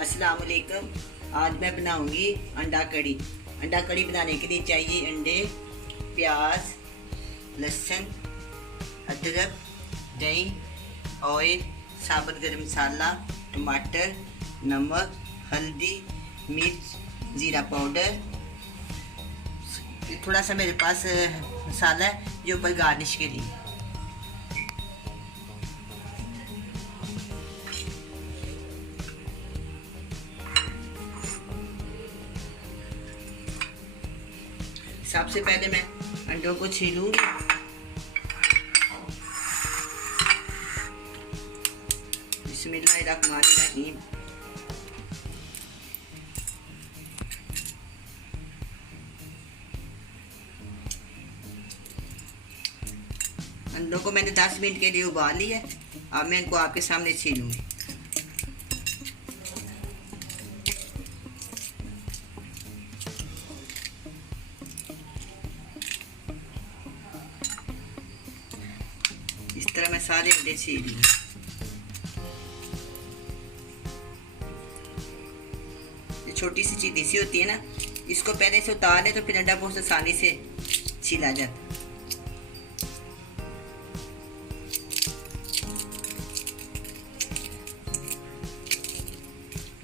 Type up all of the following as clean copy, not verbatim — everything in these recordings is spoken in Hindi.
अस्सलाम वालेकुम। आज मैं बनाऊंगी अंडा कड़ी। अंडा कड़ी बनाने के लिए चाहिए अंडे, प्याज, लहसुन, अदरक, दही, ऑयल, साबुत गरम मसाला, टमाटर, नमक, हल्दी, मिर्च, ज़ीरा पाउडर। थोड़ा सा मेरे पास मसाला है जो ऊपर गार्निश के लिए। सबसे पहले मैं अंडों को छीलूंगी। बिस्मिल्लाहिर्रहमानिर्रहीम। अंडों को मैंने 10 मिनट के लिए उबाल लिया है। अब मैं इनको आपके सामने छीलूंगी। इस तरह मैं सारे अंडे छील लूँगी। ये छोटी सी चीज़ सी होती है ना, इसको पहले से उतार ले तो फिर अंडा बहुत आसानी से छीला जाता है।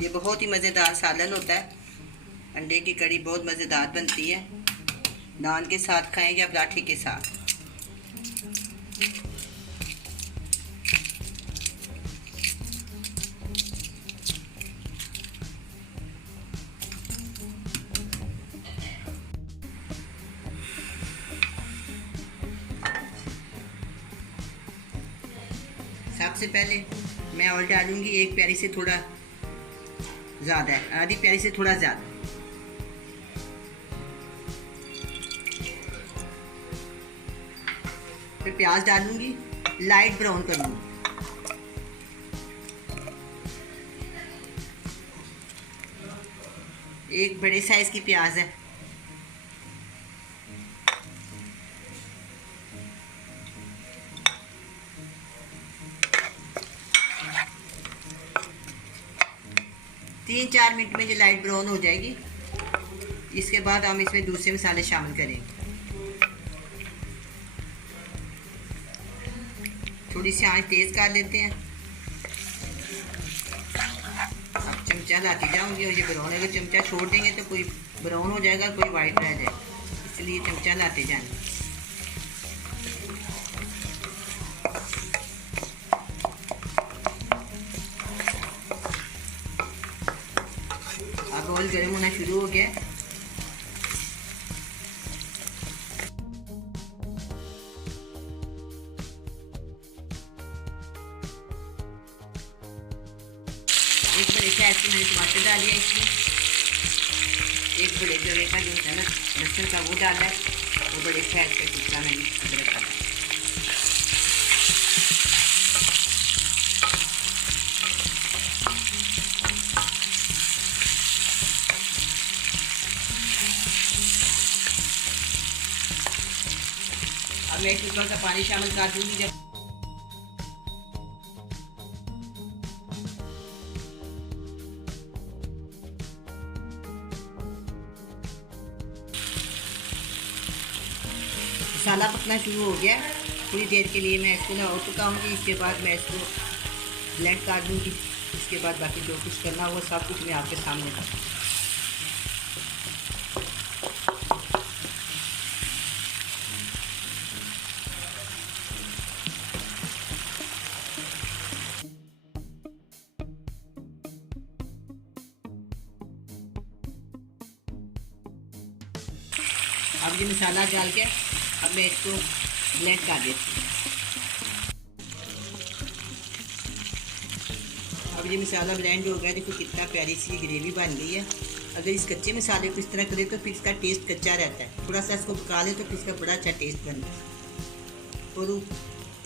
ये बहुत ही मज़ेदार सालन होता है। अंडे की कड़ी बहुत मज़ेदार बनती है। नान के साथ खाएं या पराठे के साथ। सबसे पहले मैं ऑयल डालूंगी। एक प्याली से थोड़ा ज़्यादा है, आधी प्याली से थोड़ा ज़्यादा। फिर प्याज डालूंगी, लाइट ब्राउन करूंगी। एक बड़े साइज की प्याज है। तीन 4 मिनट में जो लाइट ब्राउन हो जाएगी, इसके बाद हम इसमें दूसरे मसाले शामिल करेंगे। थोड़ी सी आंच तेज कर लेते हैं। अब चमचा लाती जाऊंगी और ये ब्राउन है। अगर चमचा छोड़ देंगे तो कोई ब्राउन हो जाएगा, कोई वाइट रह जाएगा, इसलिए चमचा लाते जाएंगे। अब ऑयल गर्म होना शुरू हो गया। एक बड़े साइज के मैंने टमाटर डाल दिया इसमें। एक बड़े जगह का जो है ना लहसुन का वो डाला है। वो बड़े साइज का टुकड़ा मैंने अदरक का। अब मैं इसमें थोड़ा सा पानी शामिल कर दूंगी। जब मसाला पकना शुरू हो गया, थोड़ी देर के लिए मैं इसको ना और पकाऊंगी। इसके बाद मैं इसको ब्लेंड कर दूंगी। इसके बाद बाकी जो कुछ करना हो सब कुछ मैं आपके सामने करूँगी। अब ये मसाला डाल के अब मैं इसको ब्लेंड कर देती हूँ। अब ये मसाला ब्लेंड हो गया। देखो कितना प्यारी सी ग्रेवी बन गई है। अगर इस कच्चे मसाले को इस तरह करें तो फिर इसका टेस्ट कच्चा रहता है। थोड़ा सा इसको पका ले तो फिर इसका बड़ा अच्छा टेस्ट बनता है। और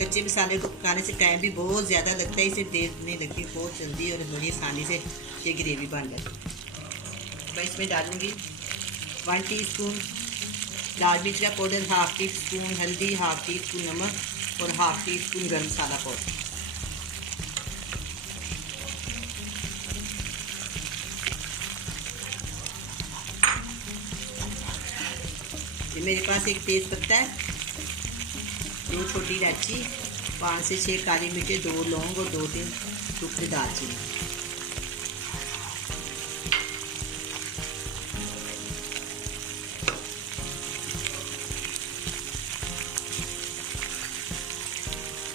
कच्चे मसाले को पकाने से टाइम भी बहुत ज़्यादा लगता है, इसे देर नहीं लगती, बहुत जल्दी और बड़ी आसानी से ये ग्रेवी बन जाती है। मैं इसमें डालूँगी 1 टीस्पून लाल मिर्च का पाउडर, हाफ टी स्पून हल्दी, हाफ टी स्पून नमक और हाफ टी स्पून गर्म मसाला पाउडर। ये मेरे पास एक तेज पत्ता है, 2 छोटी इलायची, 5 से 6 काली मिर्चें, 2 लौंग और 2-3 टुकड़े दालचीनी।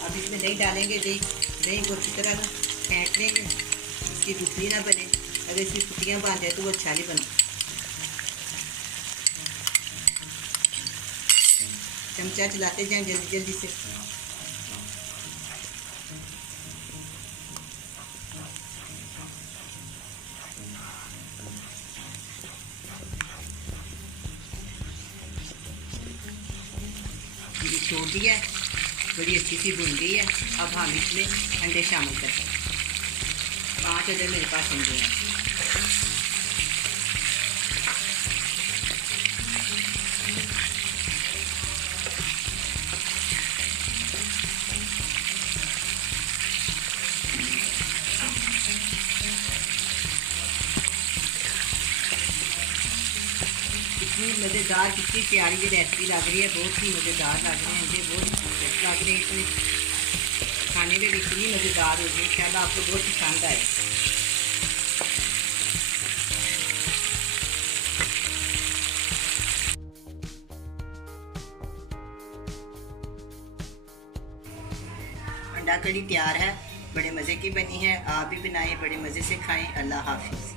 अब इसमें दही डालेंगे। दही को अच्छी तरह फेंट लेंगे, इसकी गुठली ना बने। अगर इसकी गुठलियाँ बांध जाए तो वो अच्छा नहीं बनता। चमचा चलाते जाएं जल्दी जल्दी से। छोड़ दिया, बड़ी अच्छी सी भुन गई है। अब हम इसमें अंडे शामिल करते हैं। 5 अंडे मेरे पास अंडे हैं। कितनी मज़ेदार, कितनी प्यारी ये रेसिपी लग रही है। बहुत ही मज़ेदार लग रहे हैं मुझे, बहुत लग रहे हैं। इतने खाने में भी इतनी मज़ेदार होगी। इंशाल्लाह आपको बहुत पसंद आए। अंडा कड़ी तैयार है, बड़े मज़े की बनी है। आप भी बनाएं, बड़े मज़े से खाएं। अल्लाह हाफिज़।